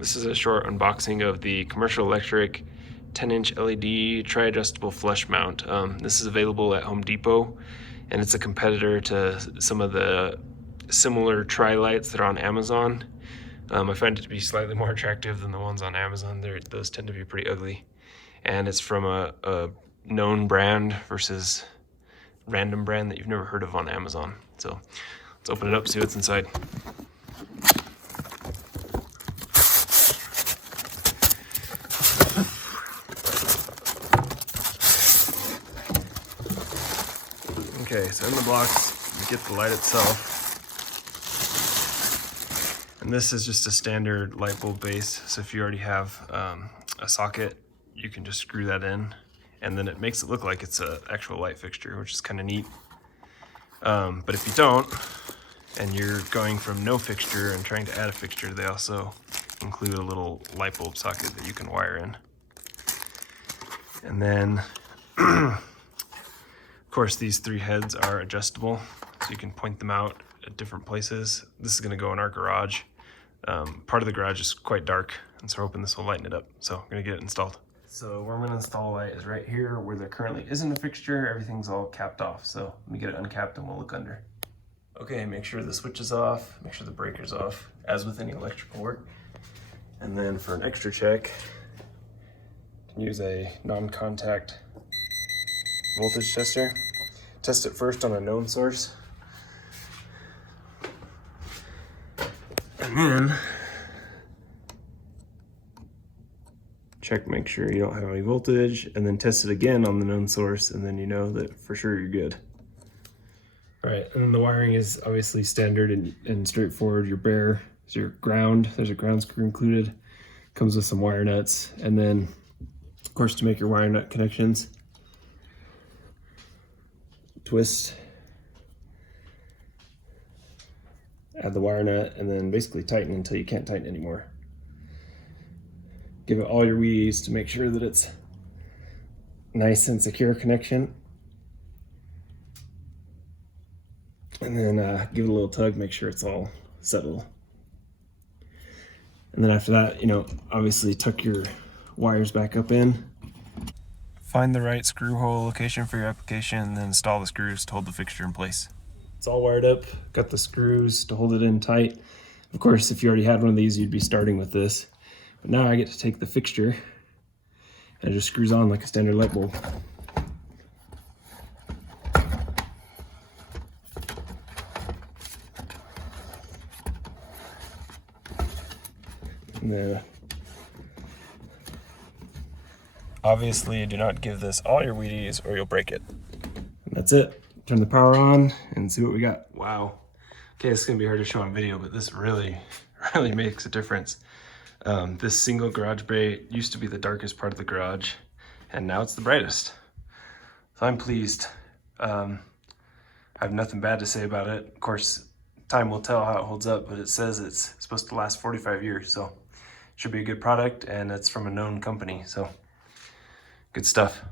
This is a short unboxing of the Commercial Electric 10-inch LED tri-adjustable flush mount. This is available at Home Depot, and it's a competitor to some of the similar tri-lights that are on Amazon. I find it to be slightly more attractive than the ones on Amazon. Those tend to be pretty ugly. And it's from a known brand versus random brand that you've never heard of on Amazon. So let's open it up, see what's inside. Okay, so in the box, you get the light itself. And this is just a standard light bulb base. So if you already have a socket, you can just screw that in. And then it makes it look like it's an actual light fixture, which is kind of neat. But if you don't, and you're going from no fixture and trying to add a fixture, they also include a little light bulb socket that you can wire in. And then, of course, these three heads are adjustable, so you can point them out at different places. This is going to go in our garage. Part of the garage is quite dark, and so we're hoping this will lighten it up. So I'm going to get it installed. So where I'm going to install the light is right here, where there currently isn't a fixture. Everything's all capped off. So let me get it uncapped and we'll look under. Okay, make sure the switch is off, make sure the breaker's off, as with any electrical work. And then for an extra check, you can use a non-contact voltage tester. Test it first on a known source. And then check, make sure you don't have any voltage, and then test it again on the known source, and then you know that for sure you're good. All right, and then the wiring is obviously standard and straightforward. Your bare is your ground. There's a ground screw included. Comes with some wire nuts, and then of course to make your wire nut connections, twist, add the wire nut, and then basically tighten until you can't tighten anymore. Give it all your wheeze to make sure that it's nice and secure connection. And then give it a little tug, make sure it's all settled. And then after that, obviously tuck your wires back up in. Find the right screw hole location for your application, and then install the screws to hold the fixture in place. It's all wired up, got the screws to hold it in tight. Of course, if you already had one of these, you'd be starting with this. But now I get to take the fixture and it just screws on like a standard light bulb. And then, obviously, do not give this all your Wheaties or you'll break it. And that's it. Turn the power on and see what we got. Wow. Okay, it's gonna be hard to show on video, but this really makes a difference. This single garage bay used to be the darkest part of the garage, and now it's the brightest. So I'm pleased. I have nothing bad to say about it. Of course, time will tell how it holds up, but it says it's supposed to last 45 years, so it should be a good product, and it's from a known company, so good stuff.